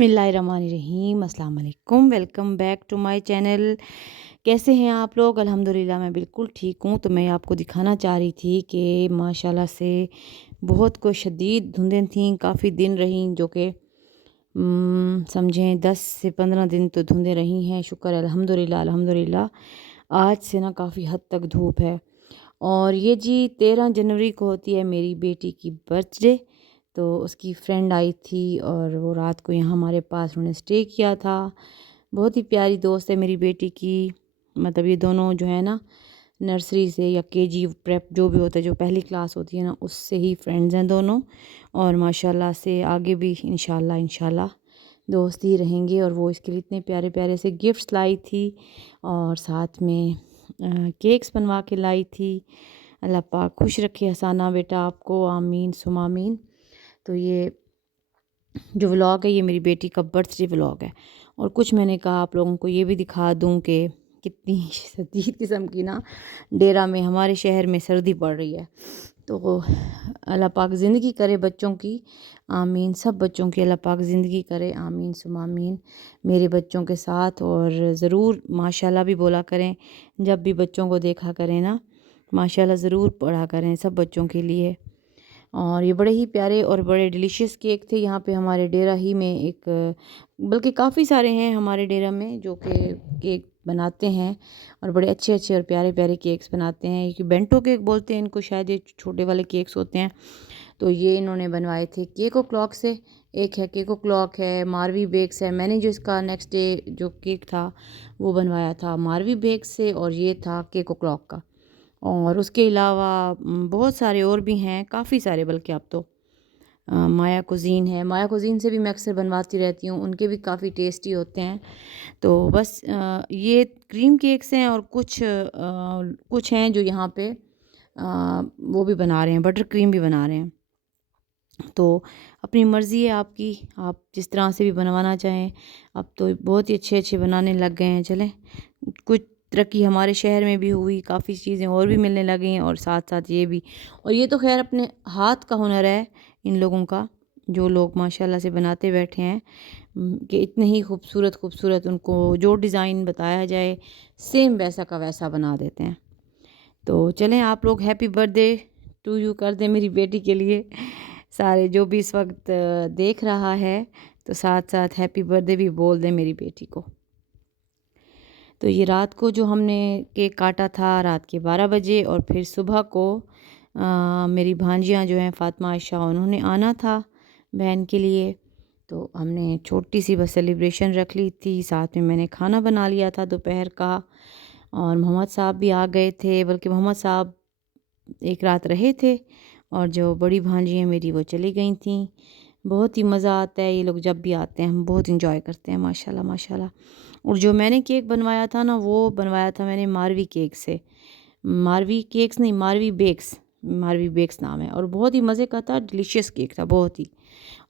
बिस्मिल्लाहिर्रहमानिर्रहीम अस्सलाम वालेकुम। Welcome back to my channel. कैसे हैं आप लोग? अल्हम्दुलिल्लाह मैं बिल्कुल ठीक हूँ। तो मैं आपको दिखाना चाह रही थी कि माशाल्लाह से बहुत कोई शदीद धुंदें थीं, काफ़ी दिन रहीं, जो कि समझें 10 से 15 दिन तो धुंदें रही हैं। शुक्र है अल्हम्दुलिल्लाह अल्हम्दुलिल्लाह। आज से ना काफ़ी हद तक धूप है। और ये जी 13 जनवरी को होती है मेरी बेटी की बर्थडे। तो उसकी फ्रेंड आई थी और वो रात को यहाँ हमारे पास उन्होंने स्टे किया था। बहुत ही प्यारी दोस्त है मेरी बेटी की। मतलब ये दोनों जो है ना, नर्सरी से या केजी प्रेप जो भी होता है, जो पहली क्लास होती है ना, उससे ही फ्रेंड्स हैं दोनों। और माशाल्लाह से आगे भी इंशाल्लाह इंशाल्लाह दोस्त ही रहेंगे। और वो इसके लिए इतने प्यारे प्यारे से गिफ्ट्स लाई थी और साथ में केक्स बनवा के लाई थी। अल्लाह पाक खुश रखे हसाना बेटा आपको, आमीन सुम आमीन। तो ये जो व्लॉग है ये मेरी बेटी का बर्थडे व्लॉग है। और कुछ मैंने कहा आप लोगों को ये भी दिखा दूं कि कितनी शदीद किस्म की ना डेरा में, हमारे शहर में सर्दी पड़ रही है। तो अल्लाह पाक ज़िंदगी करे बच्चों की, आमीन। सब बच्चों की अल्लाह पाक ज़िंदगी करे, आमीन सुम आमीन। मेरे बच्चों के साथ और ज़रूर माशाल्लाह भी बोला करें, जब भी बच्चों को देखा करें ना, माशाल्लाह ज़रूर पढ़ा करें सब बच्चों के लिए। और ये बड़े ही प्यारे और बड़े डिलीशियस केक थे। यहाँ पे हमारे डेरा ही में एक, बल्कि काफ़ी सारे हैं हमारे डेरा में जो कि केक बनाते हैं और बड़े अच्छे अच्छे और प्यारे प्यारे केक्स बनाते हैं। ये बेंटो केक बोलते हैं इनको, शायद ये छोटे वाले केक्स होते हैं। तो ये इन्होंने बनवाए थे केक ओ क्लॉक से। एक है केक ओ क्लॉक है, मारवी बेक्स है। मैंने जो इसका नेक्स्ट डे जो केक था वो बनवाया था मारवी बेक्स से, और ये था केक ओ क्लॉक का। और उसके अलावा बहुत सारे और भी हैं, काफ़ी सारे, बल्कि अब तो माया कुज़ीन है। माया कुज़ीन से भी मैं अक्सर बनवाती रहती हूँ, उनके भी काफ़ी टेस्टी होते हैं। तो बस ये क्रीम केक्स हैं और कुछ हैं जो यहाँ पे वो भी बना रहे हैं, बटर क्रीम भी बना रहे हैं। तो अपनी मर्ज़ी है आपकी, आप जिस तरह से भी बनवाना चाहें। अब तो बहुत ही अच्छे अच्छे बनाने लग गए हैं। चलें, कुछ तरक्की हमारे शहर में भी हुई, काफ़ी चीज़ें और भी मिलने लगी हैं, और साथ साथ ये भी। और ये तो खैर अपने हाथ का हुनर है इन लोगों का, जो लोग माशाल्लाह से बनाते बैठे हैं। कि इतने ही खूबसूरत खूबसूरत उनको जो डिज़ाइन बताया जाए सेम वैसा का वैसा बना देते हैं। तो चलें, आप लोग हैप्पी बर्थडे टू यू कर दें मेरी बेटी के लिए। सारे जो भी इस वक्त देख रहा है, तो साथ साथ हैप्पी बर्थडे भी बोल दें मेरी बेटी को। तो ये रात को जो हमने केक काटा था रात के 12 बजे, और फिर सुबह को मेरी भांजियाँ जो हैं फ़ातिमा आयशा, उन्होंने आना था बहन के लिए। तो हमने छोटी सी बस सेलिब्रेशन रख ली थी। साथ में मैंने खाना बना लिया था दोपहर का। और मोहम्मद साहब भी आ गए थे, बल्कि मोहम्मद साहब एक रात रहे थे, और जो बड़ी भांजी हैं मेरी वो चली गई थीं। बहुत ही मज़ा आता है, ये लोग जब भी आते हैं हम बहुत इंजॉय करते हैं माशाल्लाह माशाल्लाह। और जो मैंने केक बनवाया था ना, वो बनवाया था मैंने मारवी केक से। मारवी केक्स नहीं, मारवी बेक्स, मारवी बेक्स नाम है। और बहुत ही मज़े का था, डिलीशियस केक था बहुत ही।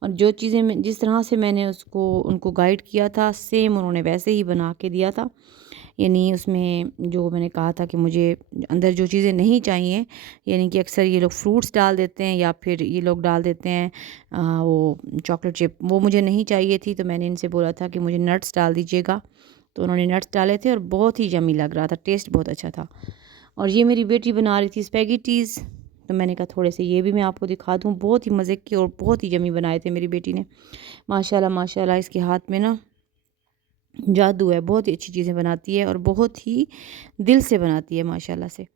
और जो चीज़ें मैं जिस तरह से मैंने उसको उनको गाइड किया था, सेम उन्होंने वैसे ही बना के दिया था। यानी उसमें जो मैंने कहा था कि मुझे अंदर जो चीज़ें नहीं चाहिए, यानी कि अक्सर ये लोग फ्रूट्स डाल देते हैं या फिर ये लोग डाल देते हैं वो चॉकलेट चिप, वो मुझे नहीं चाहिए थी। तो मैंने इनसे बोला था कि मुझे नट्स डाल दीजिएगा। तो उन्होंने नट्स डाले थे और बहुत ही यम्मी लग रहा था, टेस्ट बहुत अच्छा था। और ये मेरी बेटी बना रही थी स्पैगेटीज़। तो मैंने कहा थोड़े से ये भी मैं आपको दिखा दूँ। बहुत ही मज़े के और बहुत ही यम्मी बनाए थे मेरी बेटी ने। माशाल्लाह माशाल्लाह, इसके हाथ में ना जादू है, बहुत ही अच्छी चीज़ें बनाती है और बहुत ही दिल से बनाती है माशाल्लाह से।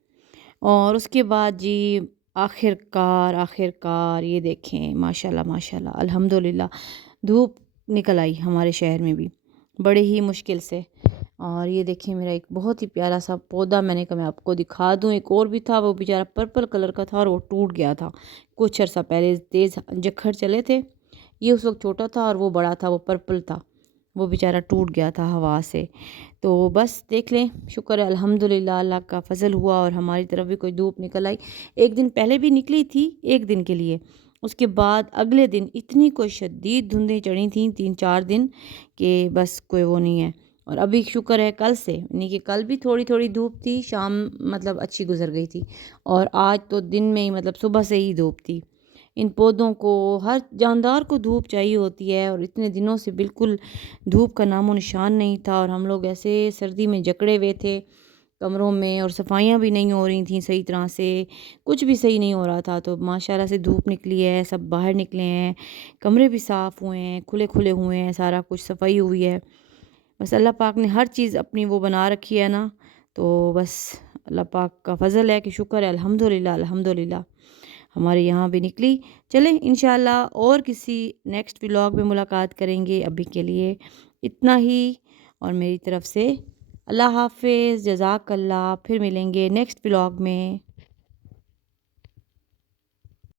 और उसके बाद जी आखिरकार ये देखें माशाल्लाह माशाल्लाह अल्हम्दुलिल्लाह, धूप निकल आई हमारे शहर में भी बड़े ही मुश्किल से। और ये देखिए मेरा एक बहुत ही प्यारा सा पौधा, मैंने कहा मैं आपको दिखा दूँ। एक और भी था, वो बेचारा पर्पल कलर का था और वो टूट गया था कुछ अर्सा पहले, तेज़ जखर चले थे। ये उस वक्त छोटा था और वो बड़ा था, वो पर्पल था, वो बेचारा टूट गया था हवा से। तो बस देख लें, शुक्र है अल्हम्दुलिल्लाह, अल्लाह का फ़ज़ल हुआ और हमारी तरफ भी कोई धूप निकल आई। एक दिन पहले भी निकली थी, एक दिन के लिए। उसके बाद अगले दिन इतनी कोई शदीद धुंदें चढ़ी थीं 3-4 दिन, कि बस कोई वो नहीं है। और अभी शुक्र है कल से, यानी कि कल भी थोड़ी थोड़ी धूप थी, शाम मतलब अच्छी गुजर गई थी। और आज तो दिन में ही मतलब सुबह से ही धूप थी। इन पौधों को, हर जानदार को धूप चाहिए होती है। और इतने दिनों से बिल्कुल धूप का नामो निशान नहीं था और हम लोग ऐसे सर्दी में जकड़े हुए थे कमरों में, और सफाइयाँ भी नहीं हो रही थी सही तरह से, कुछ भी सही नहीं हो रहा था। तो माशाल्लाह से धूप निकली है, सब बाहर निकले हैं, कमरे भी साफ़ हुए हैं, खुले खुले हुए हैं, सारा कुछ सफाई हुई है। बस अल्लाह पाक ने हर चीज़ अपनी वो बना रखी है ना, तो बस अल्लाह पाक का फ़ज़ल है कि शुक्र है, अल्हम्दुलिल्लाह अल्हम्दुलिल्लाह हमारे यहाँ भी निकली। चलें इंशाल्लाह और किसी नेक्स्ट व्लॉग में मुलाकात करेंगे। अभी के लिए इतना ही, और मेरी तरफ से अल्लाह हाफ़िज़, जज़ाकल्लाह। फिर मिलेंगे नेक्स्ट व्लॉग में।